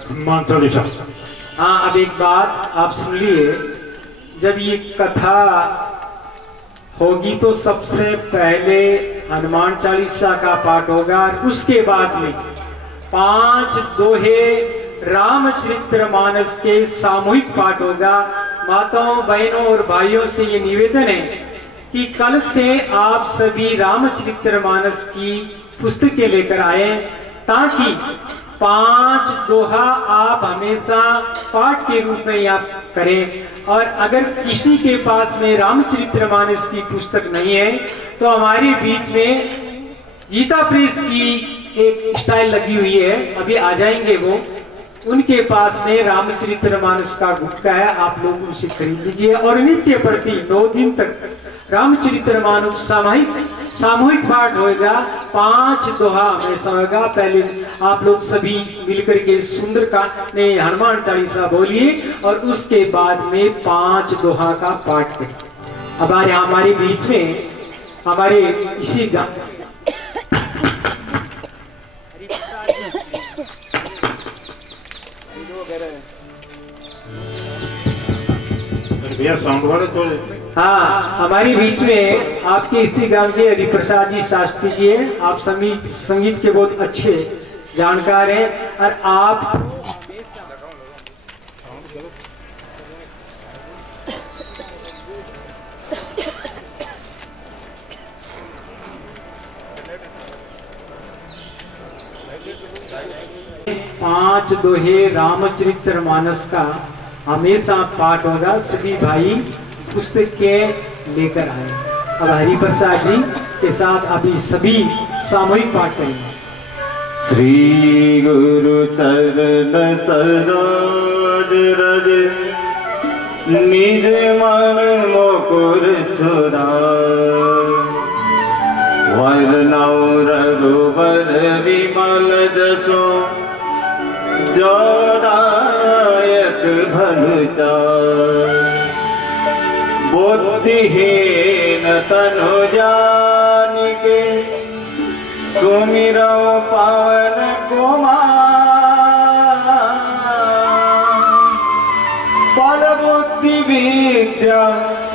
हनुमान चालीसा। हाँ, अब एक बात आप सुन लिए, जब ये कथा होगी तो सबसे पहले हनुमान चालीसा का पाठ होगा और उसके बाद में 5 दोहे रामचरितमानस के सामूहिक पाठ होगा। माताओं, बहनों और भाइयों से ये निवेदन है कि कल से आप सभी रामचरितमानस की पुस्तकें लेकर आए, ताकि 5 दोहा आप हमेशा पाठ के रूप में याद करें। और अगर किसी के पास में रामचरितमानस की पुस्तक नहीं है तो हमारे बीच में गीता प्रेस की एक स्टाइल लगी हुई है, अभी आ जाएंगे वो, उनके पास में रामचरितमानस का गुटका है, आप लोग उनसे खरीद लीजिए। और नित्य प्रति 9 दिन तक रामचरितमानस सामूहिक पाठ होगा, 5 दोहा हमेशा होगा। पहले आप लोग सभी मिलकर के सुंदर का ने हनुमान चालीसा बोलिए और उसके बाद में 5 दोहा का पाठ करें। अब हमारे बीच में हमारे इसी भैया साउंड वाले थोड़े। हाँ, हमारे बीच में आपके इसी गांव के हरिप्रसाद जी शास्त्री जी हैं। आप संगीत के बहुत अच्छे जानकार हैं और आप पांच दोहे रामचरितमानस का हमेशा पाठ होगा। सभी भाई पुस्तक के लेकर आए। अब हरिप्रसाद जी के साथ अभी सभी सामूहिक पाठ करेंगे। श्री गुरु चरण सरोज रज निज मन मुकुर सुधार वर्णौ रघुबर विमल जसो जो दायक भनु चार बुद्धिहीन तनु जानिके सुमिरौ पवन कुमार बल बुद्धि विद्या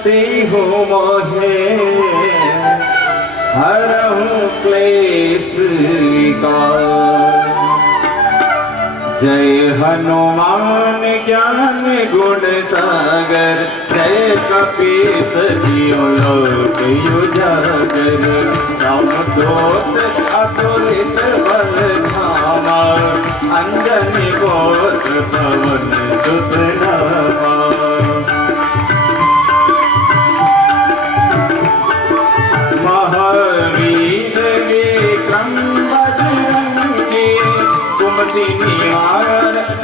तेहु मोहे हरहु क्लेश विकार। जय हनुमान ज्ञान गुण सागर जय कपीस तिहुँ लोक उजागर राम दूत अतुलित बल धामा अंजनी कोट पवन सुत नामा। महावीर विक्रम बजरंगी कुमति निवार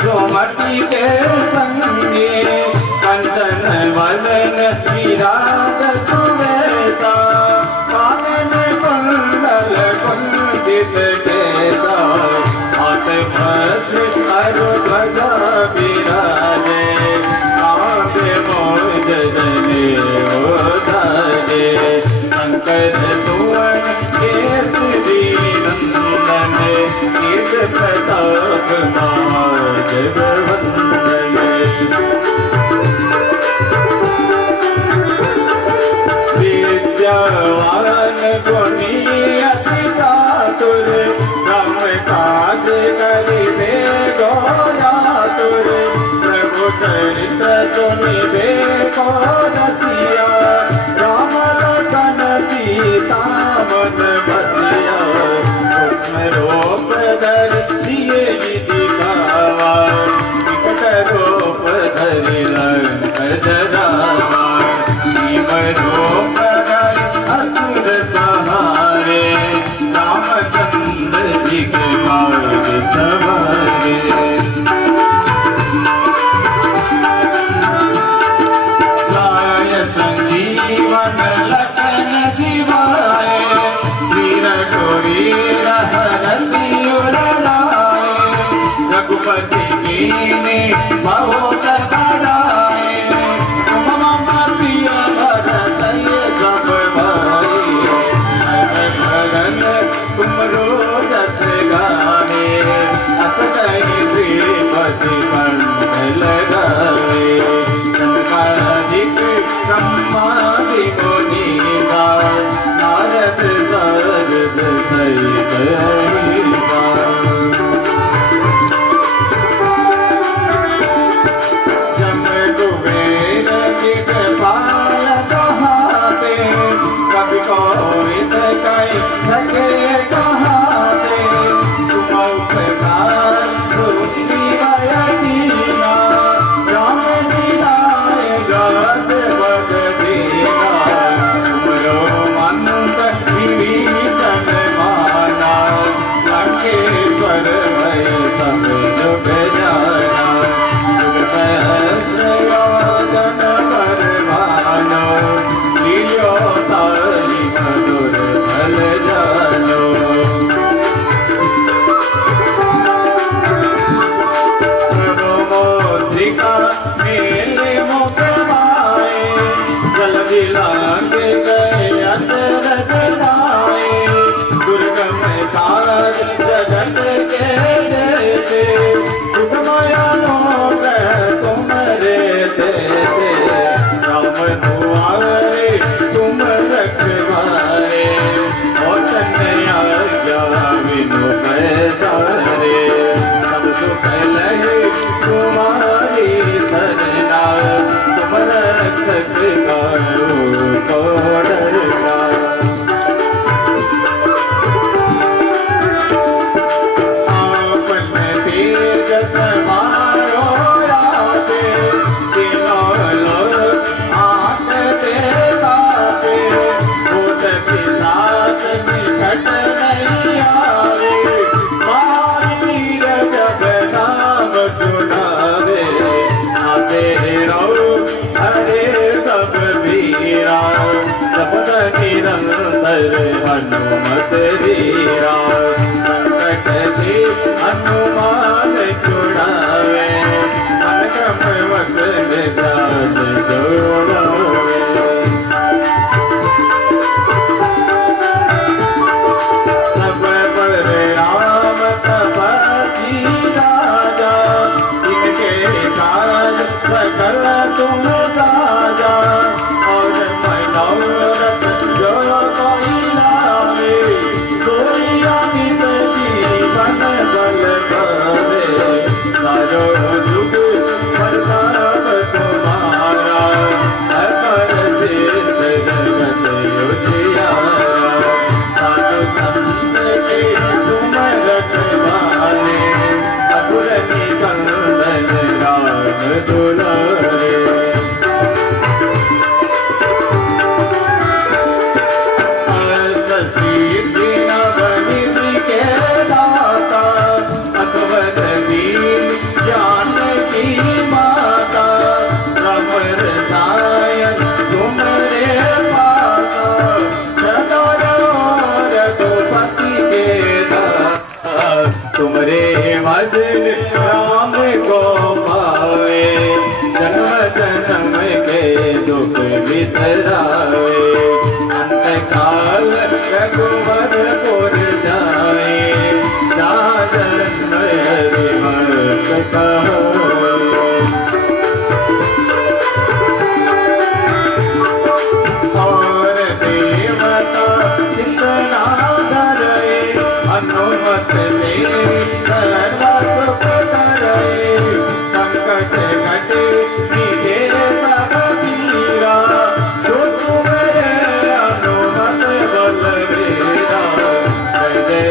सुमति के संगे कंचन वदन विराज सुवेता कानन कुंडल कुंचित केसा हाथ भद्र अरु ध्वजा विराजे कांधे मोज जनेऊ धाजे शंकर सुवन केसरी नंदन कीर्त प्रताप महाजगवंदन। विद्यावान गुणी अति चातुर राम काज करिबे गो आतुर प्रभु चरित्र सुनिबे को रसिया राम लखन सीता मन बसिया सूक्ष्म रूप धरि दिए दिखावा विकट रूप धरि लंक जरावा भीम रूप धरि असुर संहारे रामचंद्र जी के मार्ग सवारे। लाय संजीवन लखन जिवाए श्री रघुवीर हरषि उर लाए रघुपति कीन्ही बहुत बड़ाए तुम मम प्रिय भरत सब भाई भजन तुम रो जस गावे अस कहि श्रीपति दुलारे तुमरे भजन राम को पावे जन्म जन्म के दुख बिसरावे अंत काल रघुवर पुर जाए राजन विमर्श कहो और देवता चितना धरे अनुमत दे सर्व सुख करे संकट घटे निजे सब पीरा जो तुम्हारे अनुमत बलवीरा जय जय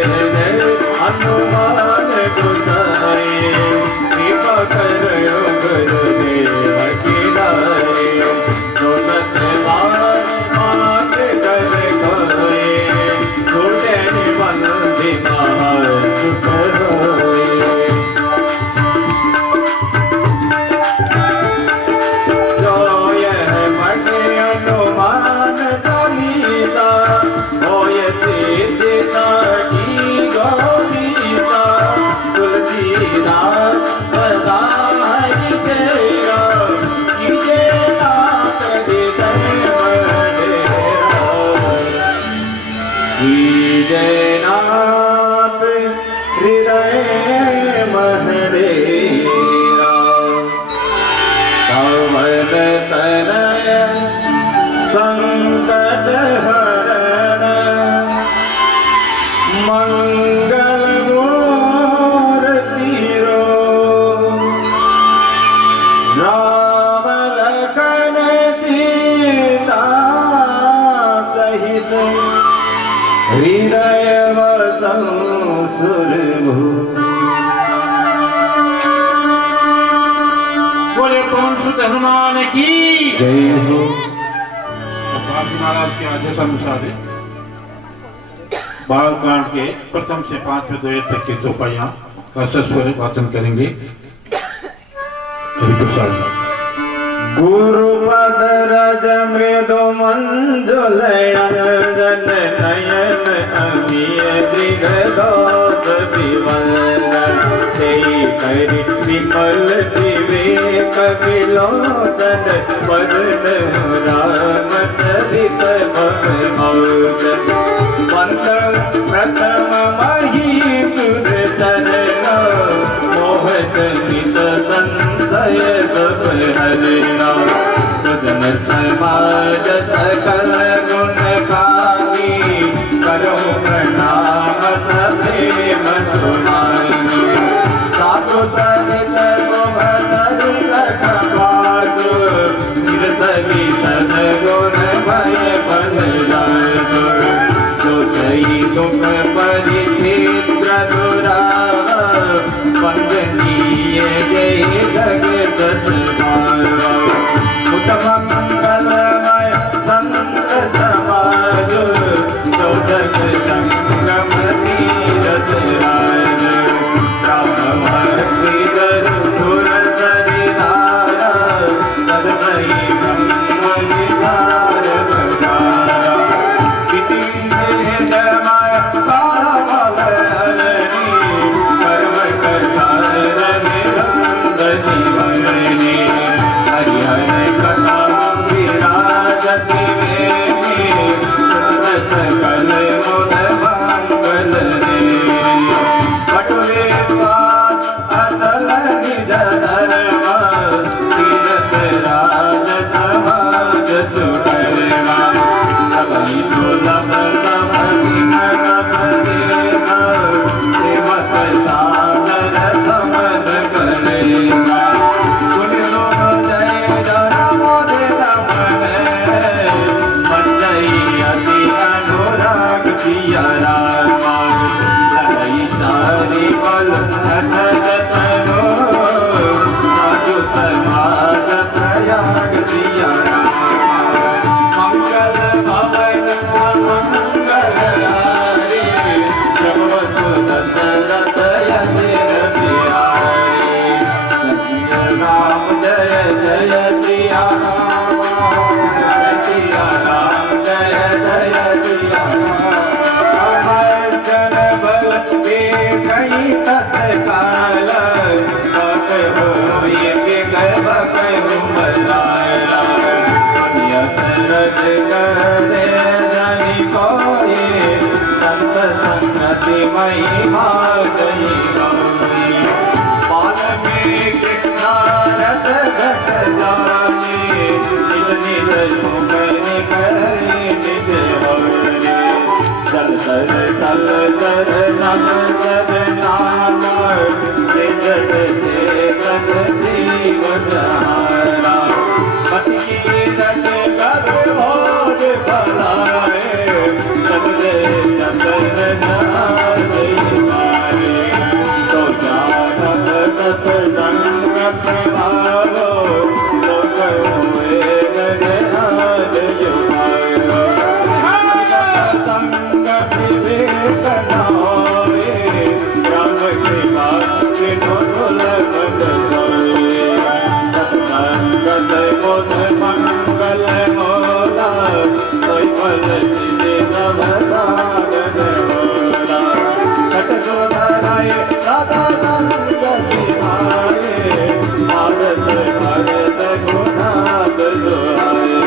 हनुमान गोसाई कृपा करो गुरुदेव की नाई जो सत्यवान मान कर कोई छोटे मन विकार सुख होए जो यह पढ़े हनुमान चालीसा होय सिद्धिदा की गौरीता तुलसीदास सदा हरि तेरा कीजे नाथ हृदय मडेरा कीजे नाथ हृदय महडेरा पवन तनय संकट हरण मंगल मूर्ति रो राम लखन सीता सहित हृदय वसं सुरभु बोले पवन सुत हनुमान की जय हो। बालजी महाराज के आदेश अनुसार बालकांड के प्रथम से 5वें द्वय तक के चौपाइयां का सस्वर वाचन करेंगे। हरिप्रसाद जी। गुरुपद रज मृदु मंजुलयन नयन अमीय दिगदोत विवल तेई करि विमल विवेक विलोचन वरण राम चरित भगवत पंथ प्रथम मही सुर चरण मोहत नित संशय सब हरिणा सुजन समाज सकल गुण गामी करो प्रणाम प्रेम सुनाई साधु तरित कुमतरि लख पासु निरसवि मनहारा पति की रट कर भोज भलाए सबरे चंदन नाज मारे तो जानत दस संग प्रभारो लोक हुए गणनाद युगारो संग विवेक नावे राम के बात दुलगन सोए सत्संगत बोध मंगल मोला सोई फल सिद्धि नवदानन मोला कट सुधराए राधा संग दिवाए भारत भारत गुणाद दुहाए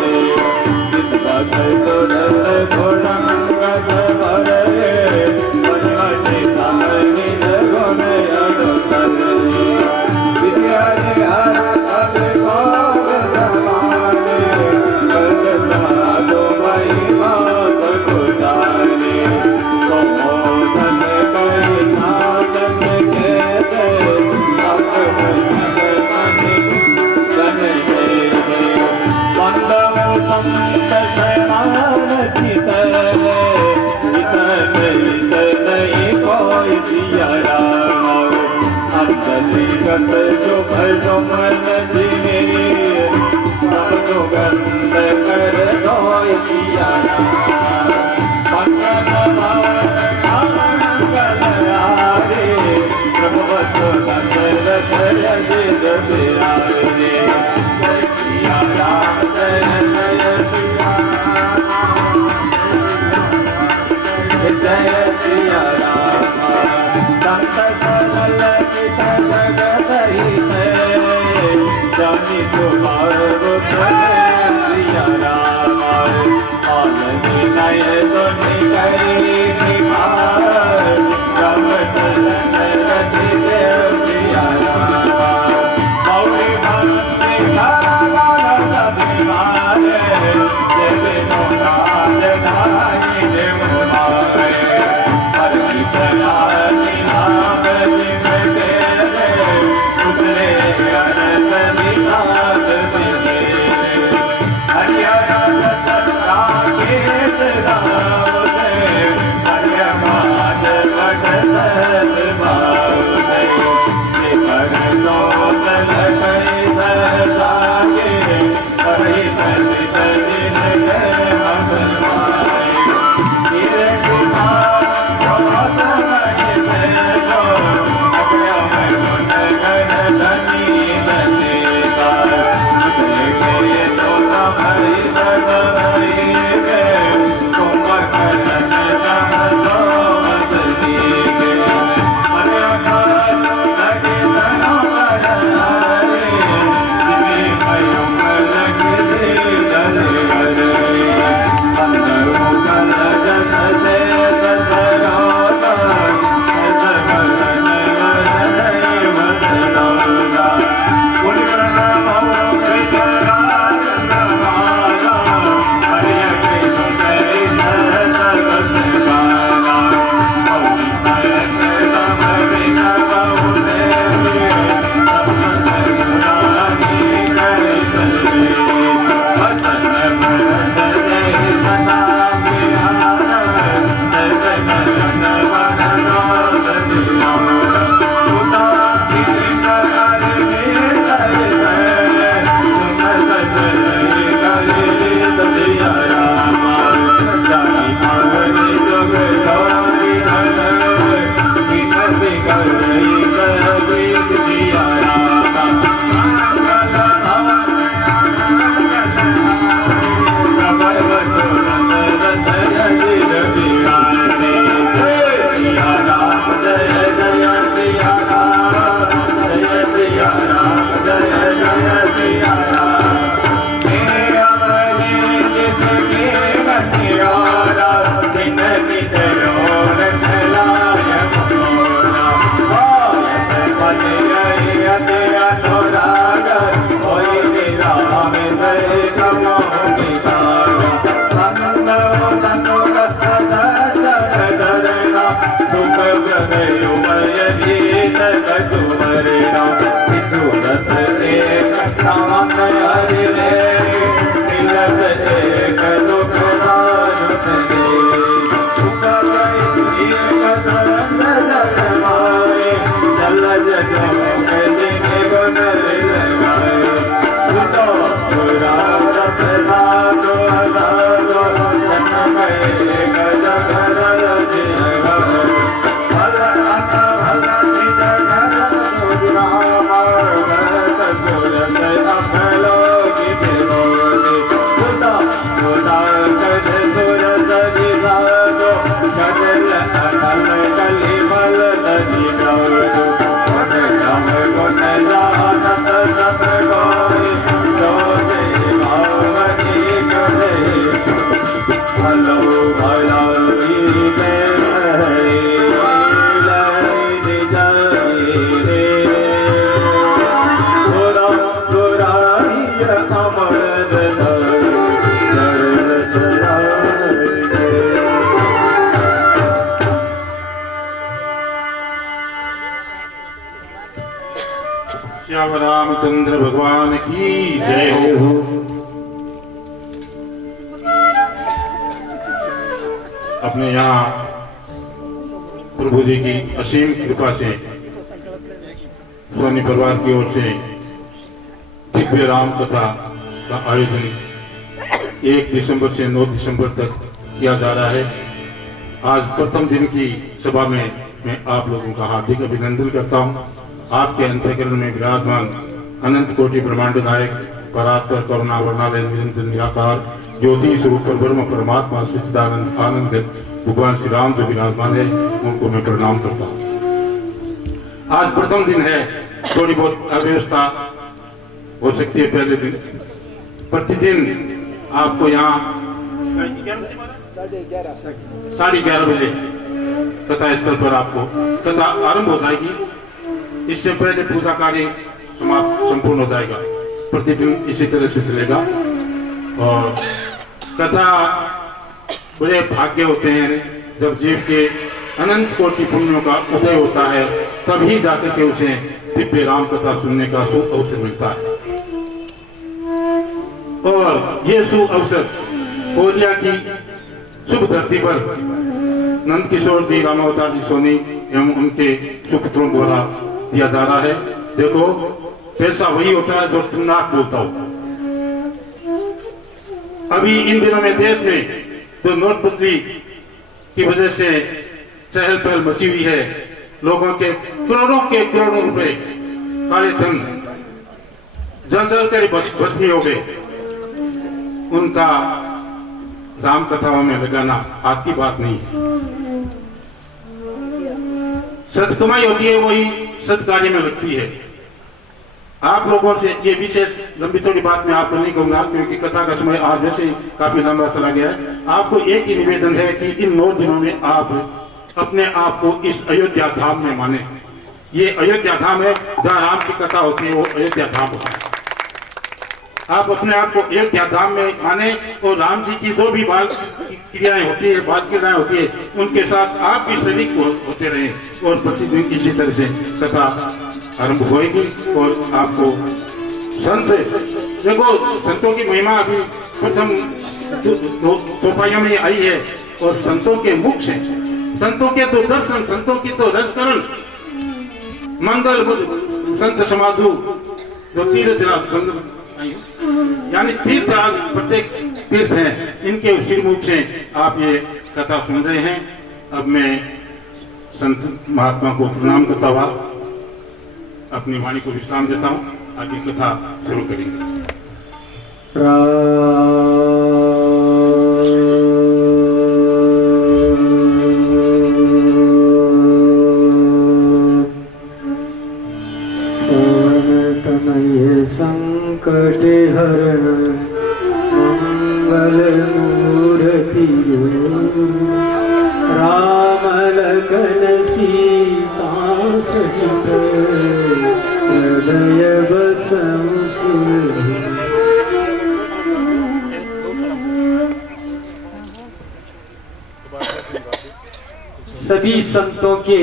इस बात तुरंत घोड़ंगत भरे मन मति कामिन गुण अनुकर विद्या रे हर कल काल समाने कलता दो महिमा सकुदारे तो मोदन कई साधन के दे सब मन दे बंदम संत शरण चितले नहीं कोई सिया राम अंतलिगत जो भजो मन जिने सब सुगंध कर कोई सिया राम मंगल मंगल आरे प्रभुवत दशरथ अजित बिराजे जय सिया राम जय जय सिया जय सिया राम संत सरल चित जगत हित जानि तुम्हार सिया राम आल विनय गुनि करी निभार राम चलन रति देव सिया राम मौली भक्ति गान अभिमान जय बिनु नाथ ढाई देव मारे हर विकराली नाम जिम तेरे उतरे अनंत निषाद दिले हरियाणा राकेश राम दे हरियामाज वट सत बाउदे पर नौतन कई सतागे कई सत दिन के मन माए गिर कुमार बहुत महि में जो अग्र में गुण गण धनी नलेगा लेके तो भई भई गे कुंभर करन जम सोमत दीगे मन का लगे तनो कर श्याम रामचंद्र भगवान की जय हो। अपने यहाँ प्रभु जी की असीम कृपा से सोनी परिवार की ओर से दिव्य राम कथा का आयोजन 1 दिसंबर से 9 दिसंबर तक किया जा रहा है। आज प्रथम दिन की सभा में मैं आप लोगों का हार्दिक अभिनंदन करता हूँ। आपके अंतःकरण में विराजमान अनंत कोटि ब्रह्मांड नायक परात्पर करुणा वर्णालय निरंजन निराकार ज्योति स्वरूप ब्रह्म परमात्मा सच्चिदानंद आनंद भगवान श्री राम जो विराजमान है, उनको मैं प्रणाम करता हूँ। आज प्रथम दिन है, थोड़ी बहुत अव्यवस्था हो सकती है पहले दिन। प्रतिदिन आपको यहाँ 11:30 बजे कथा स्थल पर आपको कथा आरंभ हो जाएगी। इससे पहले पूजा कार्य संपूर्ण हो जाएगा। प्रतिदिन इसी तरह से चलेगा और कथा बड़े भाग्य होते हैं जब जीव के अनंत कोटि पुण्यों का उदय होता है, तभी जाकर के उसे दिव्य राम कथा सुनने का शुभ अवसर मिलता है। और ये शुभ अवसर कोरिया की शुभ धरती पर नंद किशोर जी रामावतार जी सोनी एवं उनके सुपुत्रों द्वारा दिया जा रहा है। देखो, पैसा वही होता है जो पुण्यार्थ बोलता हो। अभी इन दिनों में देश में जो नोटबंदी की वजह से चहल पहल मची हुई है, लोगों के करोड़ों रुपए काले धन जल कर भस्मी हो गए, उनका राम कथाओं में लगाना हाथ की बात नहीं है। सद कमाई होती है, वही सद कार्य में लगती है। आप लोगों से ये विशेष लंबी चौड़ी बात मैं आपको नहीं कहूंगा, क्योंकि कथा का समय आज वैसे ही काफी लंबा चला गया है। आपको एक ही निवेदन है कि इन 9 दिनों में आप अपने आप को इस अयोध्या धाम में माने। ये अयोध्या धाम है, जहाँ राम की कथा होती है, वो अयोध्या धाम होता है। आप अपने आप को अयोध्या धाम में माने और राम जी की जो भी बाल क्रियाएं होती है, बाल क्रियाएं होती है, उनके साथ आप भी शरीक होते रहे। और प्रतिदिन इसी तरह से कथा आरंभ होएगी और आपको संत, देखो संतों की महिमा अभी प्रथम चौपाइयों में आई है। और संतों के मुख से, संतों के तो दर्शन, संतों की तो रसकरण, मंगल संत समाजु जो तीर्थ यानी तीर्थ, आज प्रत्येक तीर्थ है, इनके श्रीमुख से आप ये कथा सुन रहे हैं। अब मैं संत महात्मा को प्रणाम करता हुआ अपनी वाणी को विश्राम देता हूँ। आगे कथा शुरू करेंगे। संकट हरण मंगल मूर्ति राम लखन सीता सहित हृदय बसहु सुर। सभी संतों के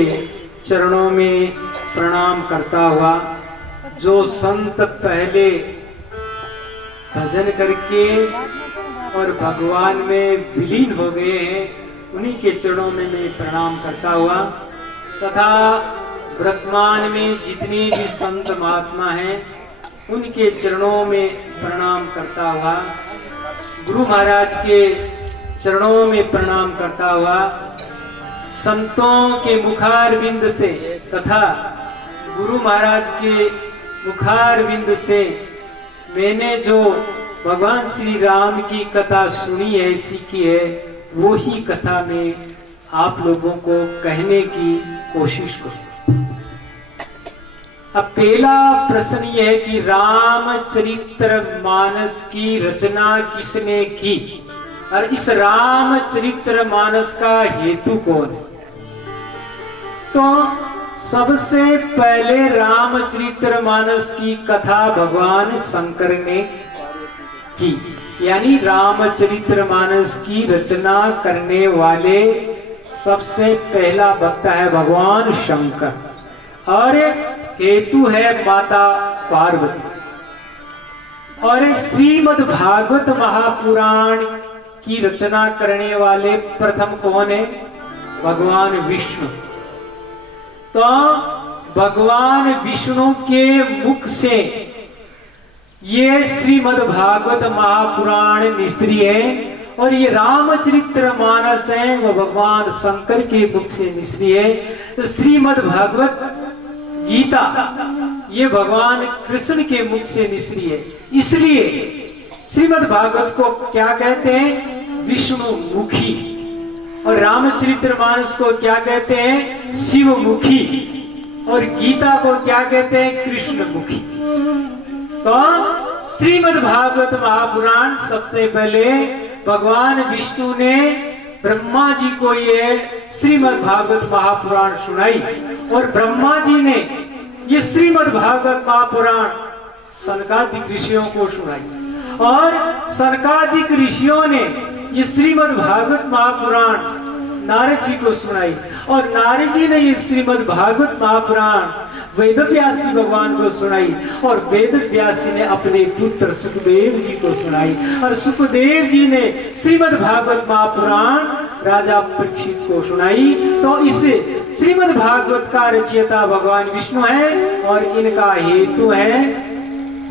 चरणों में प्रणाम करता हुआ, जो संत पहले भजन करके और भगवान में विलीन हो गए हैं, उन्हीं के चरणों में मैं प्रणाम करता हुआ, तथा वर्तमान में जितने भी संत महात्मा हैं उनके चरणों में प्रणाम करता हुआ, गुरु महाराज के चरणों में प्रणाम करता हुआ, संतों के मुखारविंद से तथा गुरु महाराज के मुखारविंद से मैंने जो भगवान श्री राम की कथा सुनी है, सीखी है, वो ही कथा में आप लोगों को कहने की कोशिश करूं। अब पहला प्रश्न यह है कि रामचरितमानस की रचना किसने की और इस रामचरितमानस का हेतु कौन है? तो सबसे पहले रामचरितमानस की कथा भगवान शंकर ने की, यानी रामचरितमानस की रचना करने वाले सबसे पहला वक्ता है भगवान शंकर। और हेतु है माता पार्वती। और श्रीमद् भागवत महापुराण की रचना करने वाले प्रथम कौन है? भगवान विष्णु। तो भगवान विष्णु के मुख से ये श्रीमद् भागवत महापुराण निसरी है, और ये रामचरितमानस है वो भगवान शंकर के मुख से निसरी है। तो श्रीमद् भागवत गीता ये भगवान कृष्ण के मुख से निसरी है। इसलिए श्रीमद् भागवत को क्या कहते हैं? विष्णु मुखी। और रामचरितमानस को क्या कहते हैं? शिव मुखी। और गीता को क्या कहते हैं? कृष्ण मुखी। तो श्रीमद् भागवत महापुराण सबसे पहले भगवान विष्णु ने ब्रह्मा जी को ये श्रीमद् भागवत महापुराण सुनाई, और ब्रह्मा जी ने ये श्रीमद् भागवत महापुराण सनकादिक ऋषियों को सुनाई, और सनकादिक ऋषियों ने ये श्रीमद् भागवत महापुराण नारद जी को सुनाई, और नारद जी ने ये श्रीमद् भागवत महापुराण वेद व्यास जी भगवान को सुनाई, और वेद व्यास जी ने अपने पुत्र सुखदेव जी को सुनाई, और सुखदेव जी ने श्रीमद् भागवत महापुराण राजा परीक्षित को सुनाई। तो इस श्रीमद् भागवत का रचयिता भगवान विष्णु है, और इनका हेतु है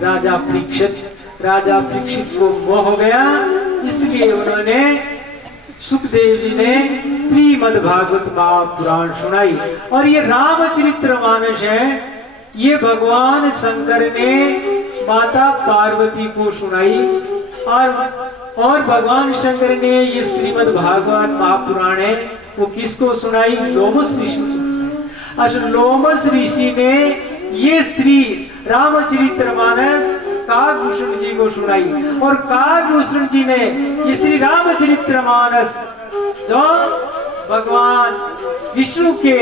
राजा परीक्षित। राजा परीक्षित को मोह हो गया, इसलिए उन्होंने सुखदेव जी ने श्रीमद् भागवत महापुराण सुनाई। और ये रामचरितमानस है, ये भगवान शंकर ने माता पार्वती को सुनाई, और भगवान शंकर ने ये श्रीमद् भागवत महापुराण है वो किसको सुनाई? लोमस ऋषि को सुनाई। अच्छा, लोमस ऋषि ने ये श्री रामचरितमानस काकभूषण जी को सुनाई, और काकभूषण जी ने ये श्री रामचरितमानस जो भगवान विष्णु के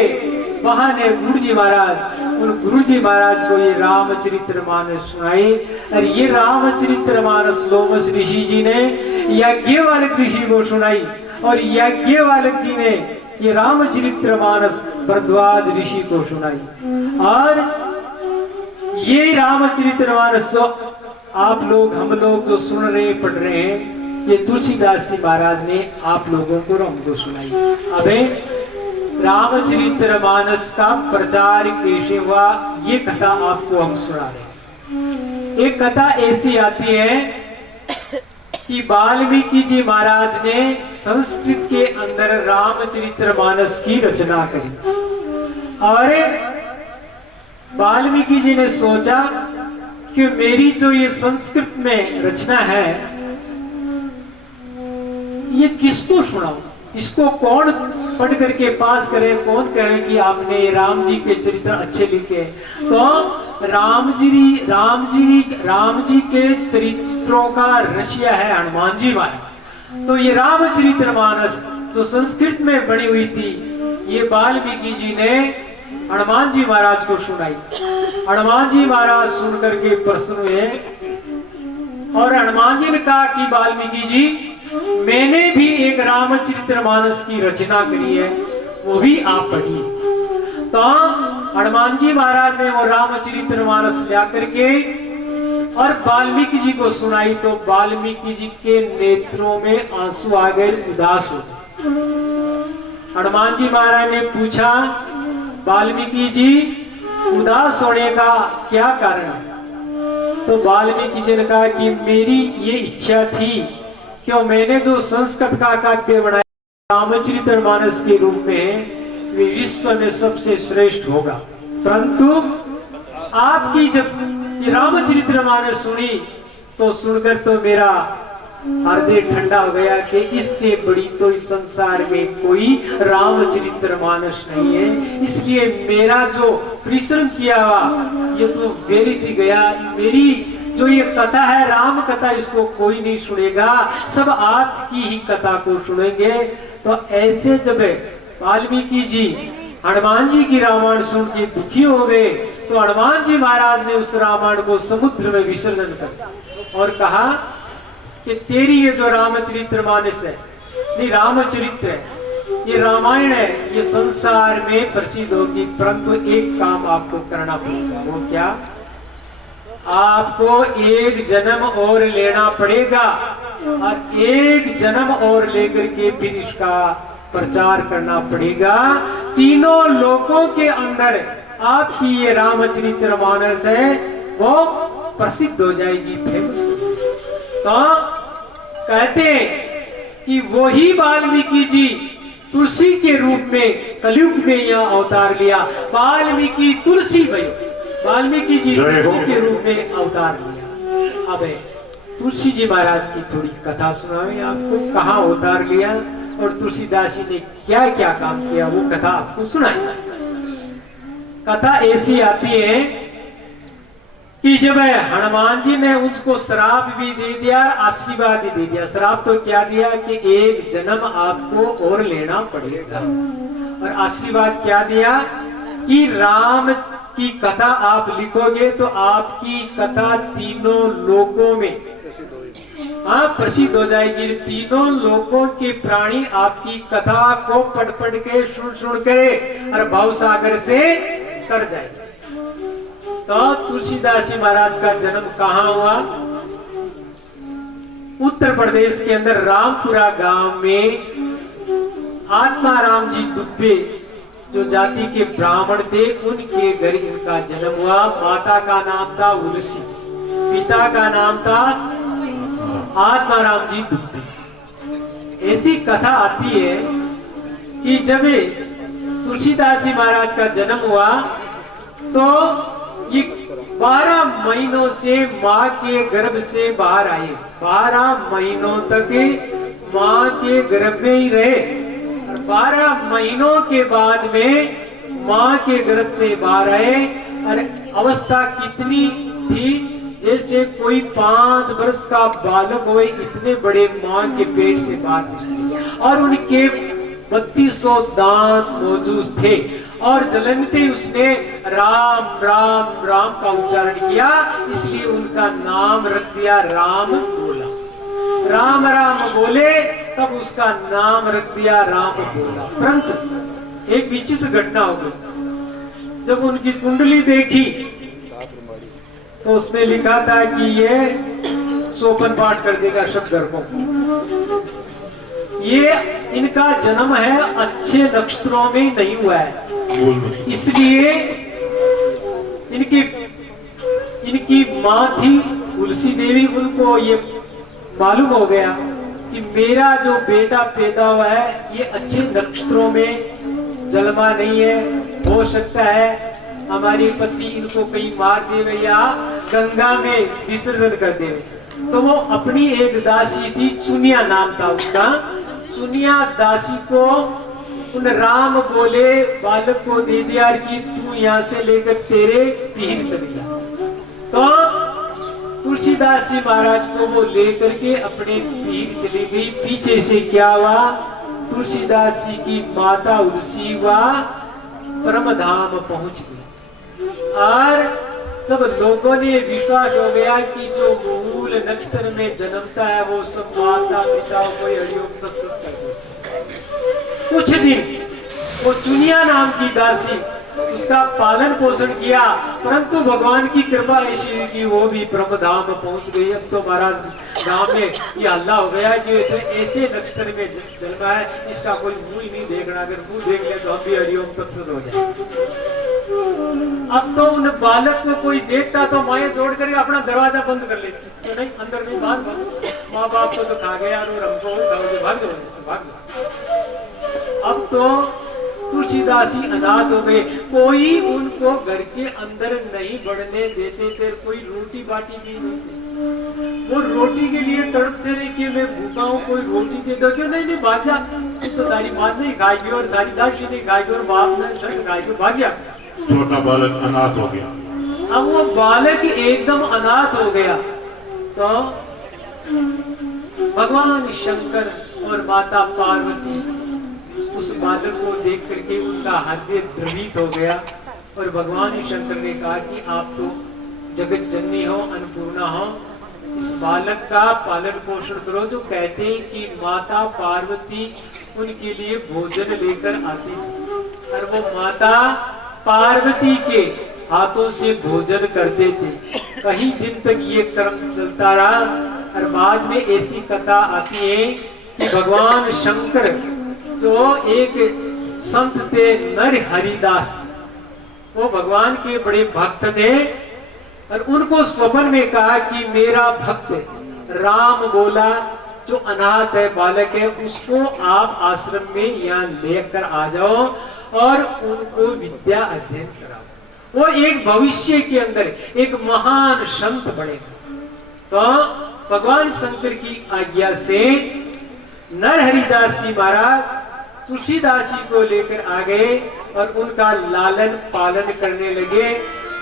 बहाने गुरु जी महाराज, उन गुरु जी महाराज को ये रामचरितमानस सुनाई। और ये रामचरितमानस लोमस ऋषि जी ने याज्ञवल्क्य ऋषि को सुनाई, और याज्ञवल्क्य जी ने ये रामचरितमानस भरद्वाज ऋषि को सुनाई। और ये रामचरितमानस आप लोग, हम लोग जो सुन रहे पढ़ रहे हैं, ये तुलसीदास जी महाराज ने आप लोगों को हमको सुनाई। अबे रामचरितमानस का प्रचार कैसे हुआ ये कथा आपको हम सुना रहे। एक कथा ऐसी आती है कि वाल्मीकि जी महाराज ने संस्कृत के अंदर रामचरितमानस की रचना करी, और वाल्मीकि जी ने सोचा कि मेरी जो ये संस्कृत में रचना है ये किसको सुनाऊं, इसको कौन पढ़ करके पास करे, कौन कहे कि आपने राम जी के चरित्र अच्छे लिखे। तो राम जी के चरित्रों का रचिया है हनुमान जी महाराज। तो ये रामचरितमानस जो संस्कृत में बनी हुई थी, ये वाल्मीकि जी ने हनुमान जी महाराज को सुनाई। हनुमान जी महाराज सुन करके प्रसन्न हुए, और हनुमान जी ने कहा कि वाल्मीकि जी, मैंने भी एक रामचरितमानस की रचना करी है, वो भी आप पढ़िए। तो हनुमान जी महाराज ने वो रामचरितमानस ला करके और वाल्मीकि जी को सुनाई। तो वाल्मीकि जी के नेत्रों में आंसू आ गए, उदास हो गए। हनुमान जी महाराज ने पूछा, वाल्मीकि जी उदास होने का क्या कारण है? तो वाल्मीकि जी ने कहा कि मेरी ये इच्छा थी क्यों मैंने जो संस्कृत का काव्य बनाया रामचरितमानस के रूप में, वे विश्व में सबसे श्रेष्ठ होगा। परंतु आपकी जब ये रामचरितमानस सुनी तो सुनकर तो मेरा हृदय ठंडा हो गया कि इससे बड़ी तो इस संसार में कोई रामचरितमानस नहीं है। इसलिए मेरा जो परिश्रम किया हुआ ये तो व्यर्थ ही गया। मेरी जो ये कथा है राम कथा, इसको कोई नहीं सुनेगा, सब आपकी ही कथा को सुनेंगे। तो ऐसे जब वाल्मीकि जी हनुमान जी की रामायण सुन के दुखी हो गए तो हनुमान जी महाराज ने उस रामायण को समुद्र में विसर्जन कर दिया और कहा कि तेरी ये जो रामचरितमानस है, नहीं रामचरित्र है, ये रामायण है, ये संसार में प्रसिद्ध होगी, परंतु एक काम आपको करना पड़ेगा। वो क्या? आपको एक जन्म और लेना पड़ेगा और एक जन्म और लेकर के फिर इसका प्रचार करना पड़ेगा। तीनों लोगों के अंदर आपकी ये रामचरितमानस है वो प्रसिद्ध हो जाएगी, फेमस हो जाएगी। तो कहते हैं कि वही वाल्मीकि जी तुलसी के रूप में कलयुग में यह अवतार लिया। वाल्मीकि तुलसी भाई, वाल्मीकि जी तुलसी के रूप में अवतार लिया। अब तुलसी जी महाराज की थोड़ी कथा सुनावे आपको, कहाँ अवतार लिया और तुलसीदास जी ने क्या क्या काम किया, वो कथा आपको सुनाई। कथा ऐसी आती है कि जब हनुमान जी ने उसको श्राप भी दे दिया, आशीर्वाद भी दे दिया। श्राप तो क्या दिया कि एक जन्म आपको और लेना पड़ेगा, और आशीर्वाद क्या दिया कि राम की कथा आप लिखोगे तो आपकी कथा तीनों लोकों में प्रसिद्ध हो जाएगी। तीनों लोकों के प्राणी आपकी कथा को पढ़ पढ़ के सुन करे और भाव सागर से तर जाएंगे। तो तुलसीदास जी महाराज का जन्म कहाँ हुआ? उत्तर प्रदेश के अंदर रामपुरा गांव में आत्माराम जी दुब्बे जो जाति के ब्राह्मण थे, उनके घर इनका जन्म हुआ। माता का नाम था उलसी, पिता का नाम था आत्माराम जी दुब्बे। ऐसी कथा आती है कि जब तुलसीदास जी महाराज का जन्म हुआ तो ये 12 महीनों से माँ के गर्भ से बाहर आए। 12 महीनों तक माँ के गर्भ में ही रहे और 12 महीनों के बाद में माँ के गर्भ से बाहर आए। और अवस्था कितनी थी, जैसे कोई 5 वर्ष का बालक हो, इतने बड़े माँ के पेट से बाहर निकले और उनके 3200 दांत मौजूद थे। और जन्मते उसने राम राम राम का उच्चारण किया, इसलिए उनका नाम रख दिया राम बोला। राम राम बोले तब उसका नाम रख दिया राम बोला। परंतु एक विचित्र घटना हो गई। जब उनकी कुंडली देखी तो उसमें लिखा था कि ये सोपन पाठ कर देगा शब्द को। ये इनका जन्म है अच्छे नक्षत्रों में नहीं हुआ है, इसलिए इनकी माँ थी तुलसी देवी, उनको ये मालूम हो गया कि मेरा जो बेटा पैदा हुआ है ये अच्छे नक्षत्रों में जन्मा नहीं है, हो सकता है हमारी पति इनको कहीं मार देवे या गंगा में विसर्जन कर देवे। तो वो अपनी एक दासी थी, चुनिया नाम था उसका, चुनिया दासी को उन राम बोले बालक को दे दिया कि तू यहाँ से लेकर तेरे पीर चली जा। तो तुलसीदास जी महाराज को वो लेकर के अपने पीर चली गई। पीछे से क्या हुआ, तुलसीदास जी की माता उलसी हुआ परम धाम पहुंच गई। और सब लोगों ने विश्वास हो गया कि जो मूल नक्षत्र में जन्मता है वो सब माता पिता को हरिओम तत्सत कर देता है। कुछ दिन वो चुनिया नाम की दासी उसका पालन पोषण किया, परंतु भगवान की कृपा ऐसी हुई कि वो भी ब्रह्मधाम पहुंच गई। अब तो महाराज गांव में ये हल्ला हो गया कि ऐसे नक्षत्र में जन्मा है, इसका कोई मुंह ही नहीं देखना, अगर मुंह देख ले तो हम भी हरिओम तत्सत हो जाए। अब तो उन बालक को कोई देखता तो माए दौड़ कर अपना दरवाजा बंद कर लेती, तो नहीं अंदर नहीं, भाग माँ बाप को तो खा गया और हमको भाग दो। अब तो तुलसीदास जी अनाथ हो गए, कोई उनको घर के अंदर नहीं बढ़ने देते थे, कोई रोटी बाटी भी नहीं थे। वो रोटी के लिए तड़पते रहे कि मैं भूखा हूँ, कोई रोटी दे दो। क्यों नहीं भाग जा, तो तारी माँ नहीं खाएगी और तारी दासी नहीं खाएगी और बाप ने सब खाएगी, भाग जा। छोटा बालक अनाथ हो गया। अब वो बालक एकदम अनाथ हो गया तो भगवान शंकर और माता पार्वती उस बालक को देख करके उनका हृदय द्रवित हो गया और भगवान शंकर ने कहा कि आप तो जगत जननी हो, अन्नपूर्णा हो, इस बालक का पालन पोषण करो। जो कहते हैं कि माता पार्वती उनके लिए भोजन लेकर आती थी और वो माता पार्वती के हाथों से भोजन करते थे। कई दिन तक ये क्रम चलता रहा और बाद में ऐसी कथा आती है कि भगवान शंकर जो एक संत थे नर हरिदास, वो भगवान के बड़े भक्त थे और उनको स्वप्न में कहा कि मेरा भक्त राम बोला जो अनाथ है, बालक है, उसको आप आश्रम में यहाँ लेकर आ जाओ और उनको विद्या अध्ययन कराओ। वो एक भविष्य के अंदर एक महान संत बनेगा। तो भगवान शंकर की आज्ञा से नर हरिदास जी महाराज तुलसीदास जी को लेकर आ गए और उनका लालन पालन करने लगे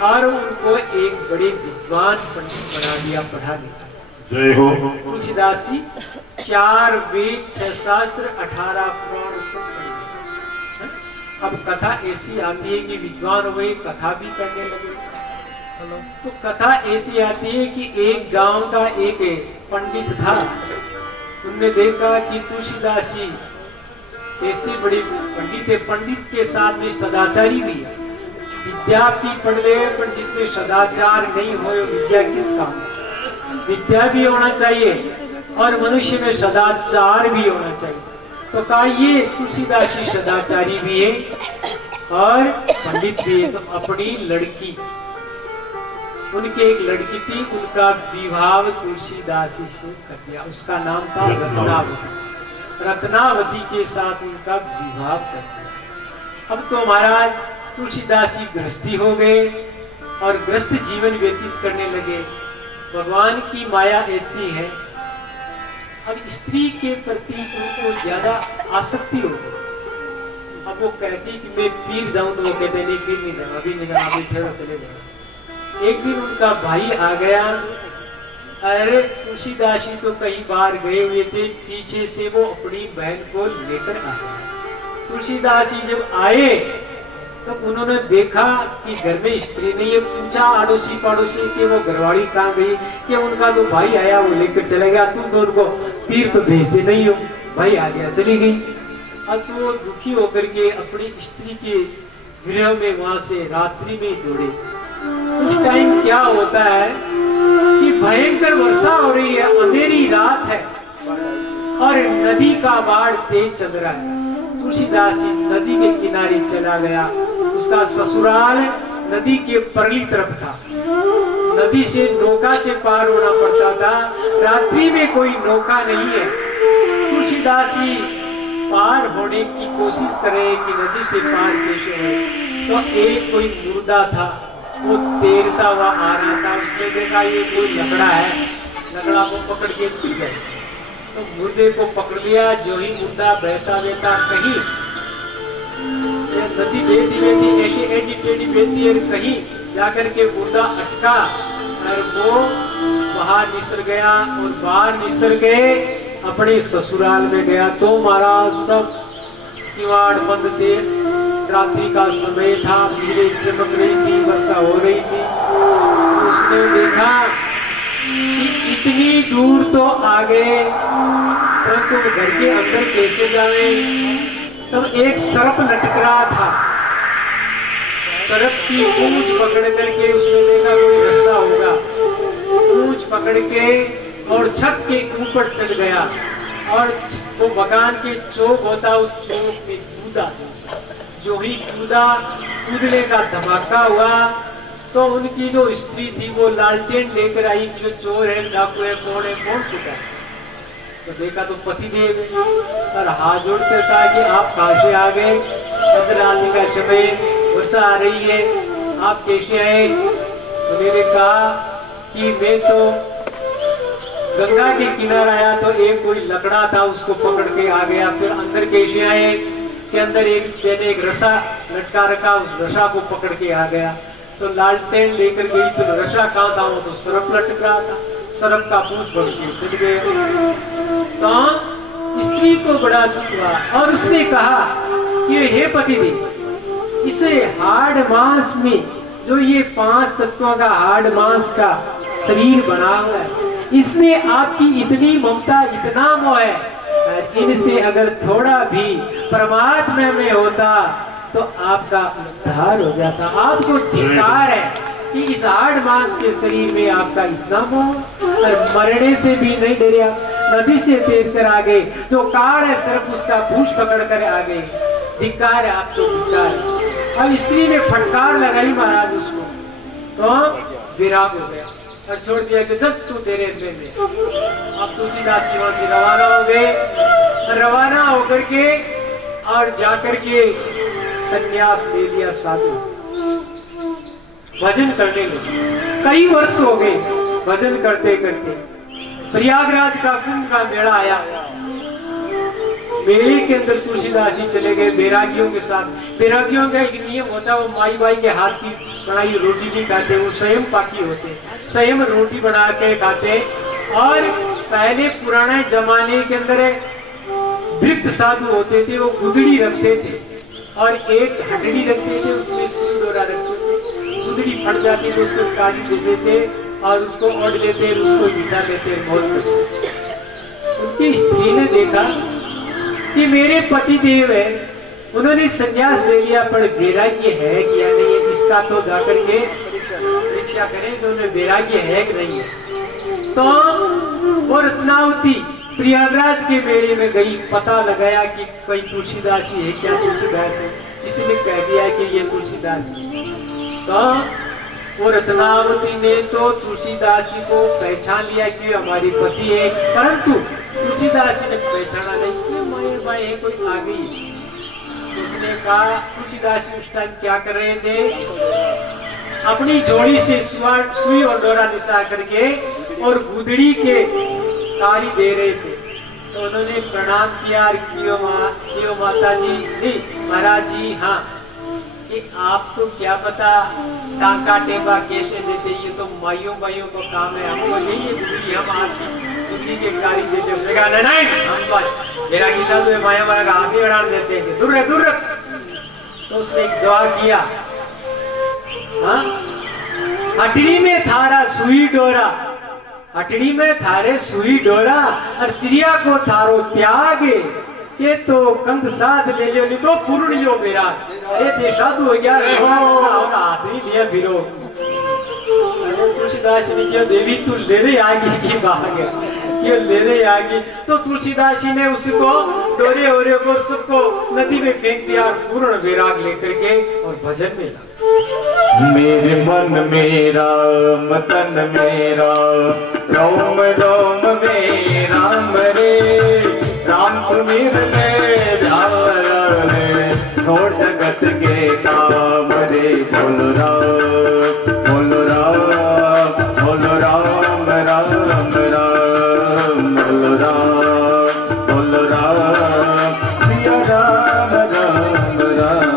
और उनको एक बड़े विद्वान पंडित बना दिया, पढ़ा दिया। जय हो। तुलसीदास जी 4 वेद 6 शास्त्र 18 पुराण सब पढ़े। अब कथा ऐसी आती है कि विद्वान हुए कथा भी करने लगे। तो कथा ऐसी आती है कि एक गांव का एक पंडित था, उनने देखा कि तुलसीदास जी ऐसे बड़े पंडित है, पंडित के साथ में सदाचारी भी है। विद्या भी पढ़ ले पर जिसमें सदाचार नहीं हो विद्या किस काम? विद्या भी होना चाहिए और मनुष्य में सदाचार भी होना चाहिए। तो कहा ये तुलसीदास जी सदाचारी भी है और पंडित भी है। तो अपनी लड़की, उनके एक लड़की थी, उनका विवाह तुलसीदास जी से कर दिया। उसका नाम था रत्नावती। रत्नावती के साथ उनका विवाह कर दिया। अब तो महाराज तुलसीदास जी गृहस्थी हो गए और गृहस्थ जीवन व्यतीत करने लगे। भगवान की माया ऐसी है, अब स्त्री के प्रति उनको ज्यादा आसक्ति हो गई। अब वो कहती कि मैं पीर जाऊं, तो वो कहते नहीं पीर नहीं जाना, अभी नहीं जाना, अभी ठहरो चले जाओ। एक दिन उनका भाई आ गया, अरे तुलसीदास जी तो कई बार गए हुए थे, पीछे से वो अपनी बहन को लेकर आ गए। तुलसीदास जी जब आए तो उन्होंने देखा कि घर में स्त्री नहीं है। पूछा अड़ोसी पड़ोसी के वो घरवाड़ी कहाँ गई, कि उनका तो भाई आया वो लेकर चले गया, तुम तो उनको पीर तो भेजते नहीं हो, भाई आ गया चली गई। अब तो वो दुखी होकर के अपनी स्त्री के गृह में वहां से रात्रि में दौड़े। उस टाइम क्या होता है कि भयंकर वर्षा हो रही है, अंधेरी रात है और नदी का बाढ़ तेज चल रहा है। तुलसीदास जी नदी के किनारे चला गया। उसका ससुराल नदी के परली तरफ था, नदी से नौका से पार होना पड़ता था। रात्रि में कोई नौका नहीं है। तुलसीदास जी पार होने की कोशिश करे कि नदी से पार कैसे हो, तो एक कोई मुर्दा था, वो तैरता हुआ आ रहा था। उसने देखा ये कोई लकड़ा है, लकड़ा को पकड़ के पी गए। तो मुर्दे को पकड़ लिया। जो ही मुर्दा बहता बहता कहीं नदी बहती ऐसी एडी टेढ़ी बहती है, कहीं जाकर के मुर्दा अटका और वो बाहर निसर गया और बाहर निसर के अपने ससुराल में गया। तो महाराज सब किवाड़ बंद थे, रात्रि का समय था, मीरें चमक रही थी, वर्षा हो रही थी। उसने देखा कि इतनी दूर तो आ गए, परंतु घर के अंदर कैसे जावे? तब एक सर्प लटक रहा था। सर्प की पूंछ पकड़ करके उसने देखा कोई रस्सा होगा, पूंछ पकड़ के और छत के ऊपर चढ़ गया और वो मकान के चौक होता, उस चौक में कूदा। जो ही कूदा, कूदने का धमाका हुआ तो उनकी जो स्त्री थी वो लालटेन लेकर आई कि जो चोर है, डाकू है, कौन है, कौन कूदा? तो देखा तो पतिदेव और हाथ जोड़कर कहा कि आप कहां से आ गए? चंद्राली का समय, वर्षा आ रही है, आप कैसे आए? तो मैंने कहा कि मैं तो गंगा के किनारे आया, तो एक कोई लकड़ा था उसको पकड़ के आ गया। फिर अंदर कैसे आए? के अंदर एक रसा लटका रखा, उस रसा को पकड़ के आ गया। तो लालटेन लेकर गई तो रसा कहाँ था? वो तो सर्प लटक रहा था, सर्प का पूंछ पकड़ के चल गए। तो स्त्री को बड़ा दुख हुआ और उसने कहा कि हे पतिदेव, इसे हाड़ मांस में जो ये 5 तत्वों का हाड़ मांस का शरीर बना हुआ है, इसमें आपकी इतनी ममता, इतना मोह है, और इनसे अगर थोड़ा भी परमात्मा में होता तो आपका उद्धार हो जाता। आपको धिक्कार है कि इस हाड़ मांस के शरीर में आपका इतना मोह, और मरने से भी नहीं डरिया, नदी से तैर कर आ गए, जो कार है सिर्फ उसका पूंछ पकड़ कर आ गए। धिक्कार है आपको, धिक्कार। अब स्त्री ने फटकार लगाई महाराज उसको, तो विराग हो गया और छोड़ दिया कि जब तू तेरे में। अब तुलसीदास जी वहां से रवाना हो गए, रवाना होकर के और जाकर के संन्यास ले लिया, साधु भजन करने लगे। कई वर्ष हो गए भजन करते करते। प्रयागराज का कुंभ का मेला आया, मेले के अंदर तुलसीदास जी चले गए बैरागियों के साथ। बैरागियों का एक नियम होता है, वो माई बाई के हाथ की बनाई रोटी नहीं खाते, वो स्वयं पाकी होते, स्वयं रोटी बना के खाते। और पहले पुराने जमाने के अंदर वृद्ध साधु होते थे, वो गुदड़ी रखते थे और एक हड्डी रखते थे, उसमें सुई डोरा रखते थे। गुदड़ी फट जाती तो उसको काटी देते थे और उसको ओढ़ लेते, उसको बिछा लेते, मौज करते। उनकी स्त्री ने देखा कि मेरे पति देव है, उन्होंने संन्यास ले लिया, पर वैराग्य है क्या नहीं है, इसका तो जाकर के परीक्षा करें कि उन्हें वैराग्य है कि नहीं है। तो वो रत्नावती प्रयागराज के मेले में गई, पता लगाया कि कोई तुलसीदास ही है क्या, तुलसीदास है, किसी ने कह दिया कि ये तुलसीदास है। तो वो रत्नावती ने तो तुलसीदास जी को पहचान लिया कि हमारी पति है, परंतु तुलसीदास जी ने पहचाना नहीं कि माए माए है, कोई आ गई। उसने कहा, तुलसीदास जी उस टाइम क्या कर रहे थे, अपनी जोड़ी से सुई और डोरा निशा करके और गुदड़ी के तारी दे रहे थे। तो उन्होंने प्रणाम किया, क्यों माता जी, नहीं महाराज जी, हाँ, कि आपको क्या पता टांका टेबा कैसे देते, ये तो माइयों बाइयों को काम है, हमको नहीं है गुदड़ी, हम आपकी गुदड़ी के कारी देते। उसने कहा नहीं, हम बस मेरा की साथ में माया माया का आगे बढ़ा देते हैं, दूर रह, दूर रह। तो उसने एक दुआ किया, हाँ, हटड़ी में थारा सुई डोरा, हटड़ी में थारे सुई डोरा, और त्रिया को थारो त्याग, के तो कंध साध ले लियो, नहीं तो पूर्ण लियो मेरा। अरे ते साधु हो गया, हाथ नहीं लिया फिरो। अरे तुलसीदास ने क्या, देवी तू लेने आएगी कि भाग क्यों लेने आएगी। तो तुलसीदास जी ने उसको डोरे ओरे को सबको नदी में फेंक दिया और पूर्ण वैराग लेकर के और भजन में लगा। मेरे मन मेरा मतन मेरा, रोम रोम में राम रे, राम सुमिर में ध्यान रे, छोड़ जगत के काम रे, बोलो राम, बोलो राम, बोलो राम राम राम, बोलो राम, बोलो राम, सिया राम राम राम।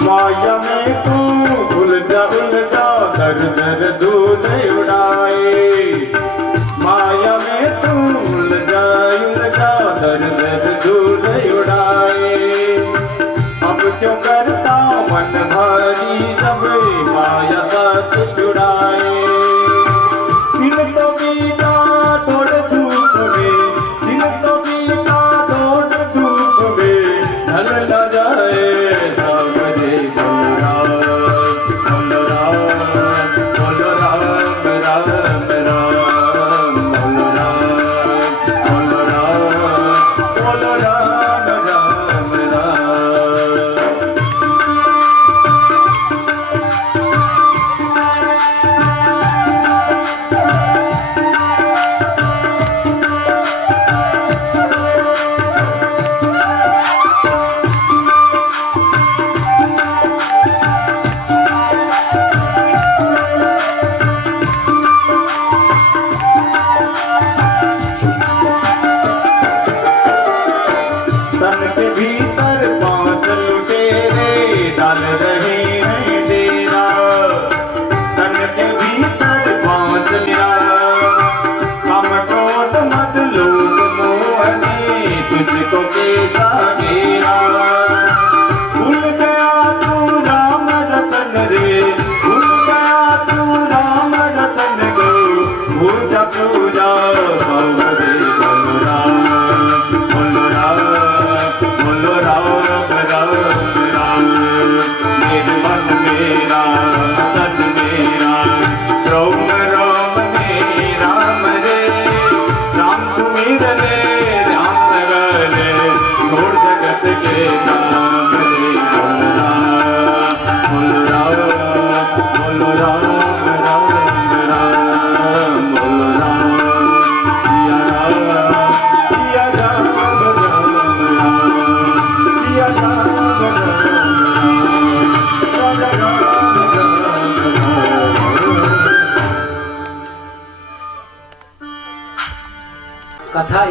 माया में तू उलझा उलझा दर दर दूध उड़ाए, माया में तू उलझा उलझा दर दर दूध उड़ाए। अब क्यों करता मन भारी जब माया का चुड़ाए। दिन तो बीता थोड़े धूप में, दिन तो बीता थोड़े धूप में, ढल न जाए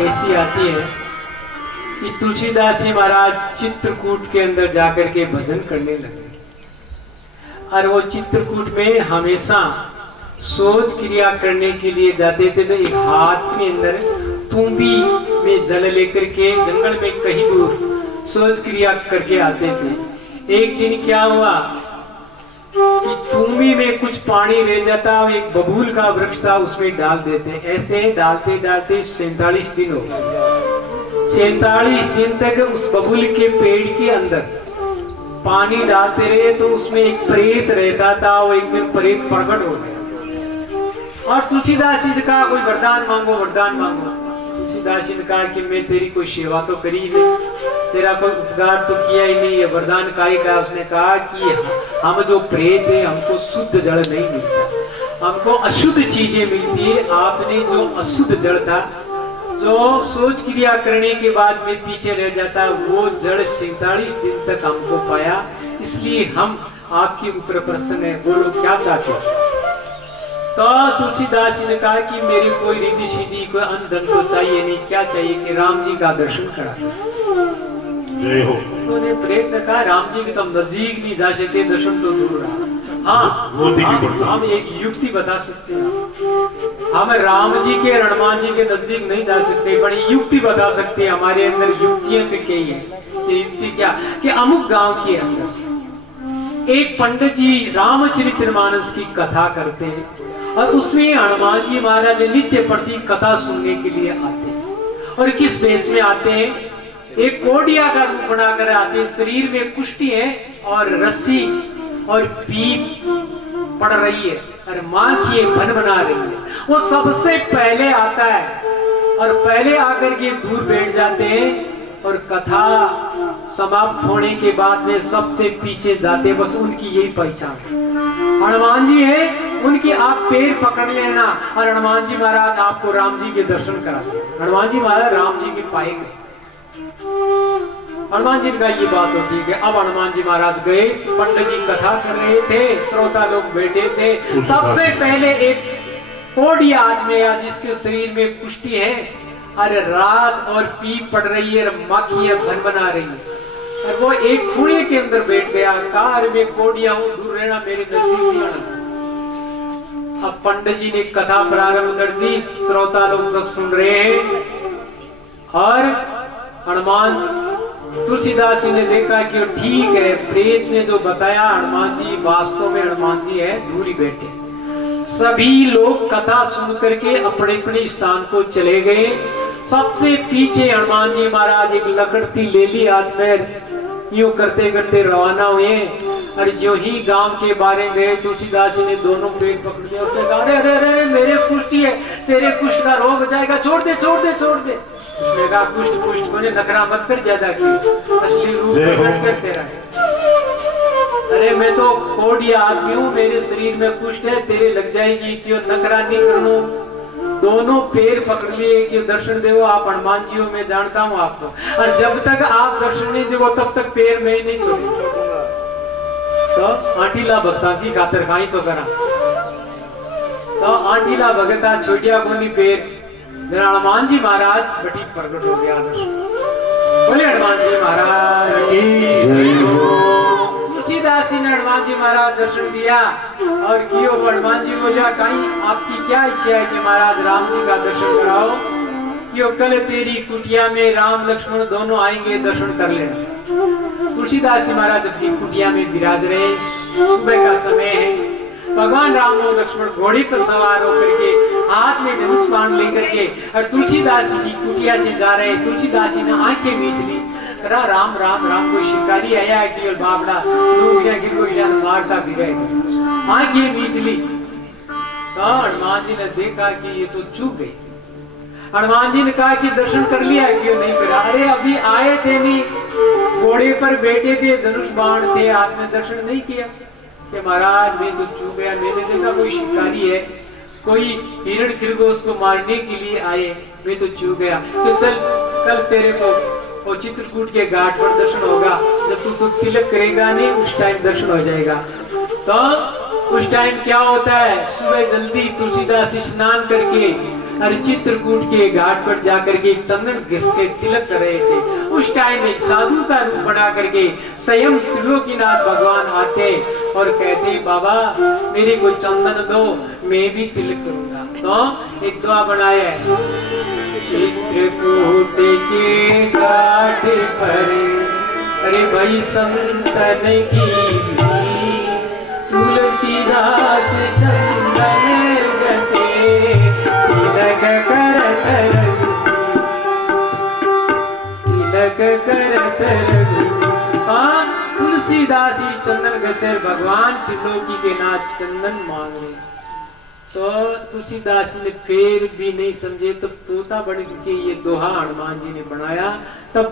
ऐसी आती है कि तुलसीदास जी महाराज चित्रकूट के अंदर जाकर के भजन करने लगे, और वो चित्रकूट में हमेशा सोच क्रिया करने के लिए जाते थे। तो एक हाथ में अंदर तुम्बी में जल लेकर के जंगल में कहीं दूर सोच क्रिया करके आते थे। एक दिन क्या हुआ कि तुम्बी में कुछ पानी रह जाता, एक बबूल का वृक्ष था, उसमें डाल देते। ऐसे डालते डालते 47 दिन हो गए। 47 दिन तक उस बबूल के पेड़ के अंदर पानी डालते रहे, तो उसमें एक प्रेत रहता था। वो एक दिन प्रेत प्रकट हो गया और तुलसीदास जी से कहा कोई वरदान मांगो, वरदान मांगो। तुलसीदास जी ने कहा कि मैं तेरी कोई सेवा तो करी नहीं, तेरा कोई उपकार तो किया ही नहीं, ये वरदान काहे का? उसने कहा कि हम जो प्रेत है हमको शुद्ध जल नहीं मिलता, हमको अशुद्ध चीजें मिलती है। आपने जो अशुद्ध जल था, जो सोच क्रिया करने के बाद में पीछे रह जाता, वो जड़ 47 दिन तक हमको पाया, इसलिए हम आपके ऊपर प्रसन्न है, बोलो क्या चाहते हो? तो तुलसीदास जी ने कहा कि मेरी कोई रिद्धि सीधी कोई अन्न धन तो चाहिए नहीं, क्या चाहिए कि राम जी का दर्शन करा। जय हो। उन्होंने प्रेत ने कहा राम जी के तो नजदीक नहीं जा सकते, दर्शन तो दूर रहा। हाँ, हम एक युक्ति बता सकते हैं, हम राम जी के हनुमान जी के नजदीक नहीं जा सकते, बड़ी युक्ति बता सकते हैं। हमारे अंदर युक्तियां तो कई है। ये युक्ति क्या कि अमुक गांव के अंदर एक पंडित जी रामचरितमानस की कथा करते हैं, और उसमें हनुमान जी महाराज नित्य प्रति कथा सुनने के लिए आते हैं। और किस वेश में आते हैं? एक कोडिया का रूप बनाकर आते हैं, शरीर में कुष्ठी है और रस्सी और पीप पड़ रही है और मां की भन बना रही है। वो सबसे पहले आता है और पहले आकर के दूर बैठ जाते हैं, और कथा समाप्त होने के बाद में सबसे पीछे जाते, बस उनकी यही पहचान। हनुमान जी है, उनकी आप पैर पकड़ लेना और हनुमान जी महाराज आपको राम जी के दर्शन करा दे। हनुमान जी महाराज राम जी के पाए गए। हनुमान जी ने कहा ये बात तो ठीक है। अब हनुमान जी महाराज गए, पंडित जी कथा कर रहे थे, श्रोता लोग बैठे थे। सबसे पहले एक कोढ़िया आदमी आया जिसके शरीर में कुष्ठी है, अरे रात और पीप पड़ रही है, मक्खियां भन बना रही है, और वो एक कुएं के अंदर बैठ गया। कहा अरे मैं कोढ़िया हूं, दूर रहना, मेरे नजदीक नहीं आना। अब पंडित जी ने कथा प्रारंभ कर दी, श्रोता लोग सब सुन रहे हैं, और हनुमान तुलसीदास जी ने देखा कि ठीक है, प्रेत ने जो बताया हनुमान जी वास्तव में हनुमान जी है, दूर ही बैठे। सभी लोग कथा सुन करके अपने अपने स्थान को चले गए। सबसे पीछे हनुमान जी महाराज एक लकड़ती ले ली हाथ में, यूं करते करते रवाना हुए। और जो ही गांव के बारे गए, तुलसीदास जी ने दोनों पैर पकड़ लिया और कहा अरे अरे अरे मेरे कुष्ठी है, तेरे कुष्ठ का रोग हो जाएगा, छोड़ दे छोड़ दे छोड़ दे। उसने कहा कुष्ठ कुष्ठ को नखरा मत कर ज्यादा की, असली रूप प्रकट कर तेरा है। अरे मैं तो कोढ़िया आदमी हूँ, मेरे शरीर में कुष्ठ है, तेरे लग जाएगी, क्यों नखरा नहीं करो। दोनों पैर पकड़ लिए कि दर्शन दो, आप हनुमान जी हो, मैं जानता हूँ आपको, और जब तक आप दर्शन नहीं दो तब तक पैर मैं नहीं छोड़ूंगा। तो आटीला भक्ता की खातर खाई तो करा, तो आटीला भगता छोटिया कोनी पैर। मेरा हनुमान जी महाराज बड़ी प्रकट हो गया दर्शन। बोले हनुमान जी महाराज तुलसीदास जी ने हनुमान जी महाराज दर्शन दिया और कियो। हनुमान जी बोले कहीं आपकी क्या इच्छा है कि महाराज राम जी का दर्शन कराओ? क्यों कल तेरी कुटिया में राम लक्ष्मण दोनों आएंगे, दर्शन कर लेना। तुलसीदास जी महाराज अपनी कुटिया में विराज रहे। सुबह का समय है, भगवान राम और लक्ष्मण घोड़े पर सवार होकर के हाथ में धनुष बाण लेकर के और तुलसीदास जी की कुटिया से जा रहे। तुलसीदास जी ने आंखें मीच ली, कहा राम राम राम, कोई शिकारी आया है केवल बाबड़ा लोग गिर मारता भी गए। आंखें मीच ली तो हनुमान जी ने देखा कि ये तो चूक गई। हनुमान जी ने कहा कि दर्शन कर लिया, क्यों नहीं करा? अरे अभी आए थे नहीं, घोड़े पर बैठे थे, धनुष बाण थे हाथ में, दर्शन नहीं किया। कि महाराज मैं तो चूक गया, मैंने देखा कोई शिकारी है, कोई हिरण खरगोश को मारने के लिए आए, मैं तो चूक गया। तो चल कल तेरे को वो चित्रकूट के घाट पर दर्शन होगा, जब तू तिलक करेगा नहीं उस टाइम दर्शन हो जाएगा। तो उस टाइम क्या होता है, सुबह जल्दी तुलसीदास स्नान करके और चित्रकूट के घाट पर जाकर के चंदन घिस के तिलक कर रहे थे। उस टाइम एक साधु का रूप बना करके स्वयं त्रिलोकीनाथ भगवान आते और कहते बाबा मेरे को चंदन दो, मैं भी तिलक करूंगा। तो एक दुआ बनाया है, चित्रकूट के घाट पर अरे भाई संतन की तुलसीदास चंदन घसे तिलक करत तुलसीदास ही चंदन घसे भगवान त्रिलोकी के नाथ चंदन मांग रहे। तो तुलसीदास ने फिर भी नहीं समझे, तब तोता बन के ये दोहा हनुमान जी ने बनाया। तब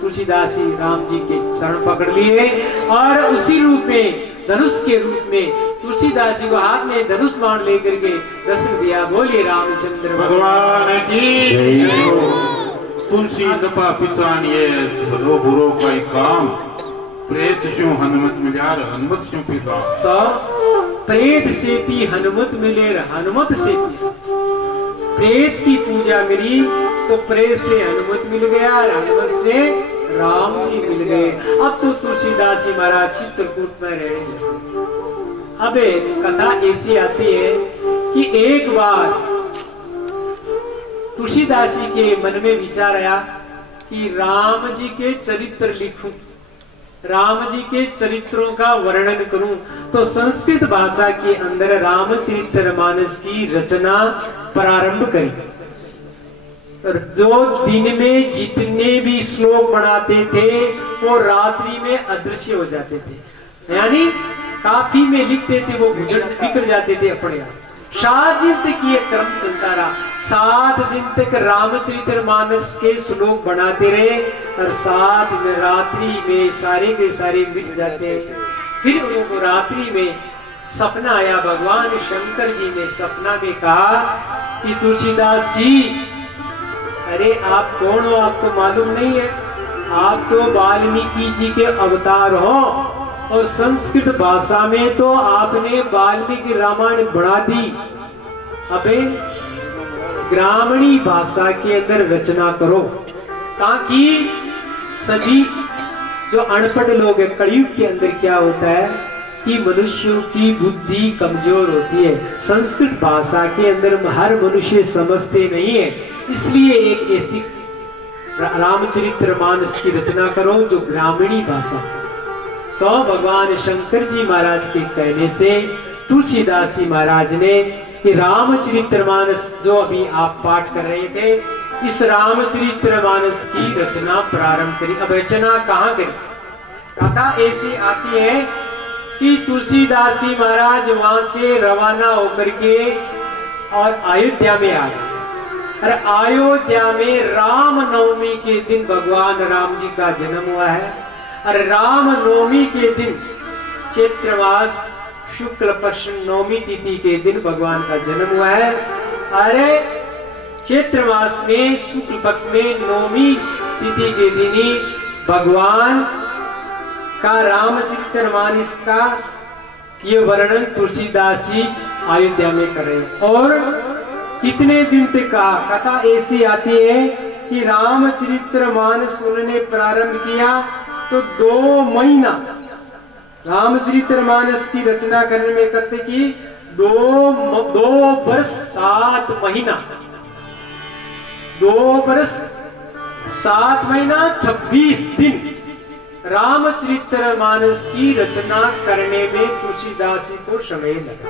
तुलसीदास जी राम जी के चरण पकड़ लिए और उसी रूप में धनुष के रूप में तुलसीदास जी को हाथ में धनुष बाण लेकर के दर्शन दिया। बोलिए रामचंद्र भगवान की जय। तुलसी दपा पिछानिए भलो बुरो का काम, प्रेत शो हनुमत मिल्यार हनुमत शो पिता। तो प्रेत से थी हनुमत मिले हनुमत से थी। प्रेत की पूजा करी तो प्रेत से हनुमत मिल गया और हनुमत से राम जी मिल गए। अब तो तुलसीदास जी महाराज चित्रकूट में रहे हैं। अब कथा ऐसी आती है कि एक बार तुलसीदास जी के मन में विचार आया कि राम जी के चरित्र लिखूं, राम जी के चरित्रों का वर्णन करूं। तो संस्कृत भाषा के अंदर रामचरितमानस की रचना प्रारंभ करी। और जो दिन में जितने भी श्लोक बनाते थे वो रात्रि में अदृश्य हो जाते थे, यानी काफी में लिखते थे वो बिखर जाते थे अपने आप। 7 दिन तक ये क्रम चलता रहा। 7 दिन तक रामचरितमानस के श्लोक बनाते रहे और 7 दिन रात्रि में सारे के सारे मिट जाते। फिर उनको रात्रि में सपना आया। भगवान शंकर जी ने सपना में कहा कि तुलसीदास जी अरे आप कौन हो, आपको मालूम नहीं है? आप तो वाल्मीकि जी के अवतार हो और संस्कृत भाषा में तो आपने वाल्मीकि रामायण बना दी। अबे ग्रामीणी भाषा के अंदर रचना करो ताकि सभी जो अनपढ़ लोग हैं, कलयुग के अंदर क्या होता है कि मनुष्यों की बुद्धि कमजोर होती है। संस्कृत भाषा के अंदर हर मनुष्य समझते नहीं है, इसलिए एक ऐसी रामचरितमानस की रचना करो जो ग्रामीणी भाषा। तो भगवान शंकर जी महाराज के कहने से तुलसीदास जी महाराज ने ये रामचरितमानस जो अभी आप पाठ कर रहे थे, इस रामचरितमानस की रचना प्रारंभ करी। अब रचना कहाँ करी? कथा ऐसी आती है कि तुलसीदास जी महाराज वहां से रवाना होकर के और अयोध्या में आ गए। और अयोध्या में राम नवमी के दिन भगवान राम जी का जन्म हुआ है। और राम नवमी के दिन चैत्रमास शुक्ल पक्ष नवमी तिथि के दिन भगवान का जन्म हुआ है। अरे चैत्र मास में शुक्ल पक्ष में नवमी तिथि के दिन ही भगवान का रामचरितमानस का ये वर्णन तुलसीदास जी अयोध्या में कर रहे हैं। और कितने दिन तक का कथा ऐसी आती है कि रामचरितमानस उन्होंने प्रारंभ किया तो 2 महीना रामचरितमानस की रचना करने में करते कि 2 वर्ष 7 महीना 2 वर्ष 7 महीना 26 दिन रामचरितमानस की रचना करने में तुलसीदास जी को समय लगा।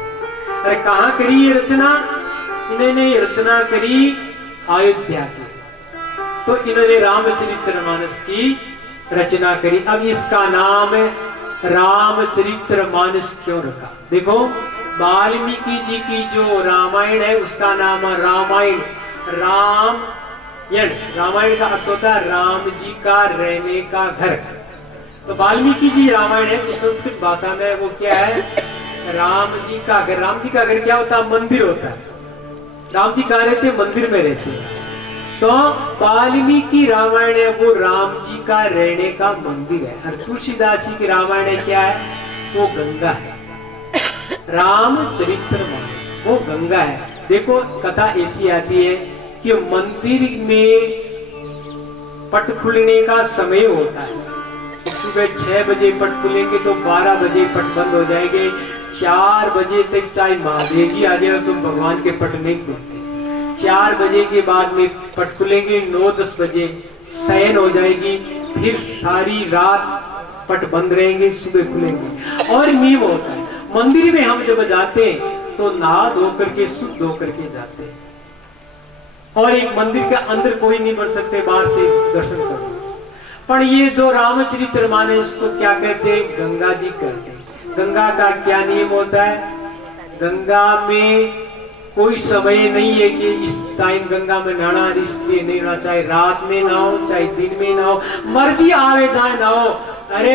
अरे कहाँ करी ये रचना? इन्होंने रचना करी अयोध्या की। तो इन्होंने रामचरितमानस की रचना करी। अब इसका नाम रामचरितमानस क्यों रखा? देखो वाल्मीकि जी की जो रामायण है उसका नाम है रामायण। रामायण का अर्थ होता है राम जी का रहने का घर। तो वाल्मीकि जी रामायण है जो संस्कृत भाषा में वो क्या है? राम जी का घर। राम जी का घर क्या होता है? मंदिर होता है। राम जी कहाँ रहते? मंदिर में रहते हैं। तो वाल्मीकि रामायण है वो राम जी का रहने का मंदिर है। और तुलसीदास जी की रामायण है क्या है? वो गंगा है। रामचरितमानस वो गंगा है। देखो कथा ऐसी आती है कि मंदिर में पट खुलने का समय होता है। सुबह 6 बजे पट खुलेंगे तो 12 बजे पट बंद हो जाएंगे। 4 बजे तक चाहे महादेव जी आ जाए तो भगवान के पट नहीं खुलते। 4 बजे के बाद में पट खुलेंगे, 9-10 बजे शयन हो जाएगी, फिर सारी रात पट बंद रहेंगे, सुबह खुलेंगे। और नियम होता है, मंदिर में हम जब जाते हैं तो नहा धो करके शुद्ध होकर के जाते हैं। और एक मंदिर के अंदर कोई नहीं बढ़ सकते, बाहर से दर्शन करो। पर ये जो रामचरितमानस को क्या कहते हैं? गंगा जी कहते हैं। गंगा का क्या नियम होता है? गंगा में कोई समय नहीं है कि इस टाइम गंगा में नहाना, इसलिए नहीं नहाना। चाहे रात में नहाओ, चाहे दिन में नहाओ, मर्जी आवे जाए नहाओ। अरे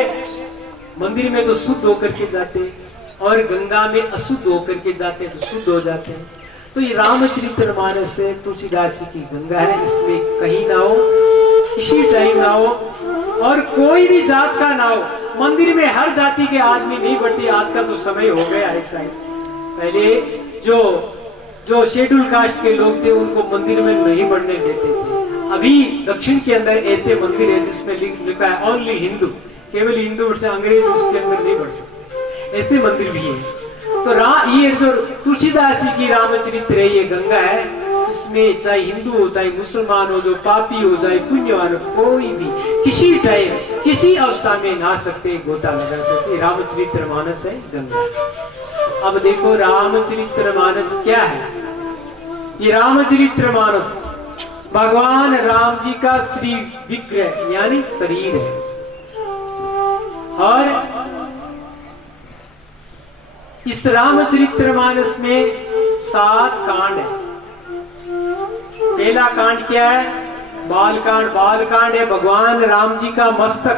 मंदिर में तो शुद्ध होकर के जाते हैं और गंगा में अशुद्ध होकर के जाते हैं तो शुद्ध हो जाते हैं। तो ये रामचरितमानस है, तुलसीदास जी की गंगा है। इसमें कहीं ना हो, किसी टाइम ना हो, और कोई भी जात का ना हो। मंदिर में हर जाति के आदमी नहीं बढ़ती। आज का तो समय हो गया ऐसा है। पहले जो शेड्यूल कास्ट के लोग थे उनको मंदिर में नहीं बढ़ने देते थे। अभी दक्षिण के अंदर ऐसे मंदिर है जिसमें लिखा है ओनली हिंदू, केवल हिंदू से अंग्रेज उसके अंदर नहीं बढ़ सकते। ऐसे मंदिर भी है। तो ये जो तुलसीदास जी की रामचरित्र है, ये गंगा है। इसमें चाहे हिंदू हो, चाहे मुसलमान हो, जो पापी हो, चाहे पुण्यवान हो, कोई भी किसी टाइम किसी अवस्था में नहा सकते, गोता लगा सकते। रामचरितमानस है गंगा। अब देखो रामचरितमानस क्या है? ये रामचरितमानस भगवान राम जी का श्री विग्रह यानी शरीर है। और इस रामचरितमानस में 7 कांड है। पहला कांड क्या है? बालकांड। बालकांड है भगवान राम जी का मस्तक,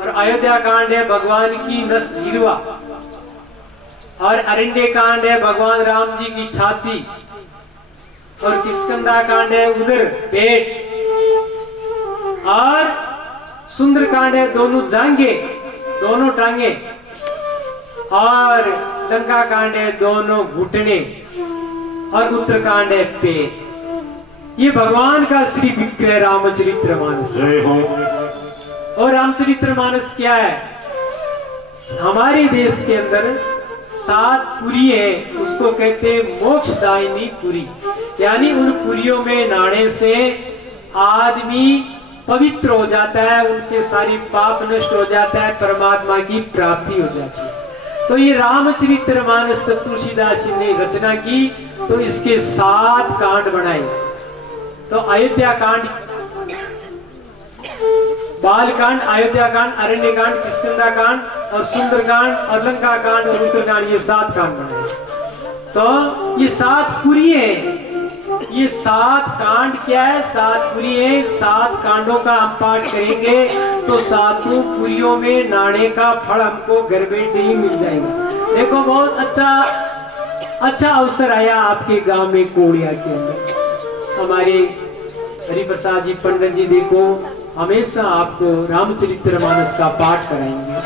और अयोध्या कांड है भगवान की नस गिरवा, और अरण्य कांड है भगवान राम जी की छाती, और किष्किंधा कांड है उधर पेट, और सुंदर कांड है दोनों जांघे, दोनों टांगे, और लंका कांड है दोनों घुटने, और उत्तरकांड है पेट। ये भगवान का श्री विग्रह रामचरितमानस। और रामचरितमानस क्या है? हमारे देश के अंदर 7 पुरी है, उसको कहते हैं मोक्षदायिनी पुरी। यानी उन पुरियों में नहाने से आदमी पवित्र हो जाता है, उनके सारी पाप नष्ट हो जाता है, परमात्मा की प्राप्ति हो जाती है। तो ये रामचरितमानस तुलसीदास जी ने रचना की, तो इसके 7 कांड बनाए। तो अयोध्या कांड, बालकांड, अयोध्या कांड, अरण्य कांड, किष्किंधा कांड, और सुंदर कांड, और लंका कांड, और उत्तरकांड, ये 7 कांड बनाए। तो ये 7 पुरी है। ये 7 कांड क्या है? 7 पुरी है। 7 कांडों का हम पाठ करेंगे तो 7 पुरियों में नहाने का फल हमको घर बैठे ही मिल जाएगा। देखो बहुत अच्छा अवसर आया आपके गांव में कोड़िया के अंदर। हमारे हरिप्रसाद जी पंडित जी देखो हमेशा आपको रामचरितमानस का पाठ कराएंगे।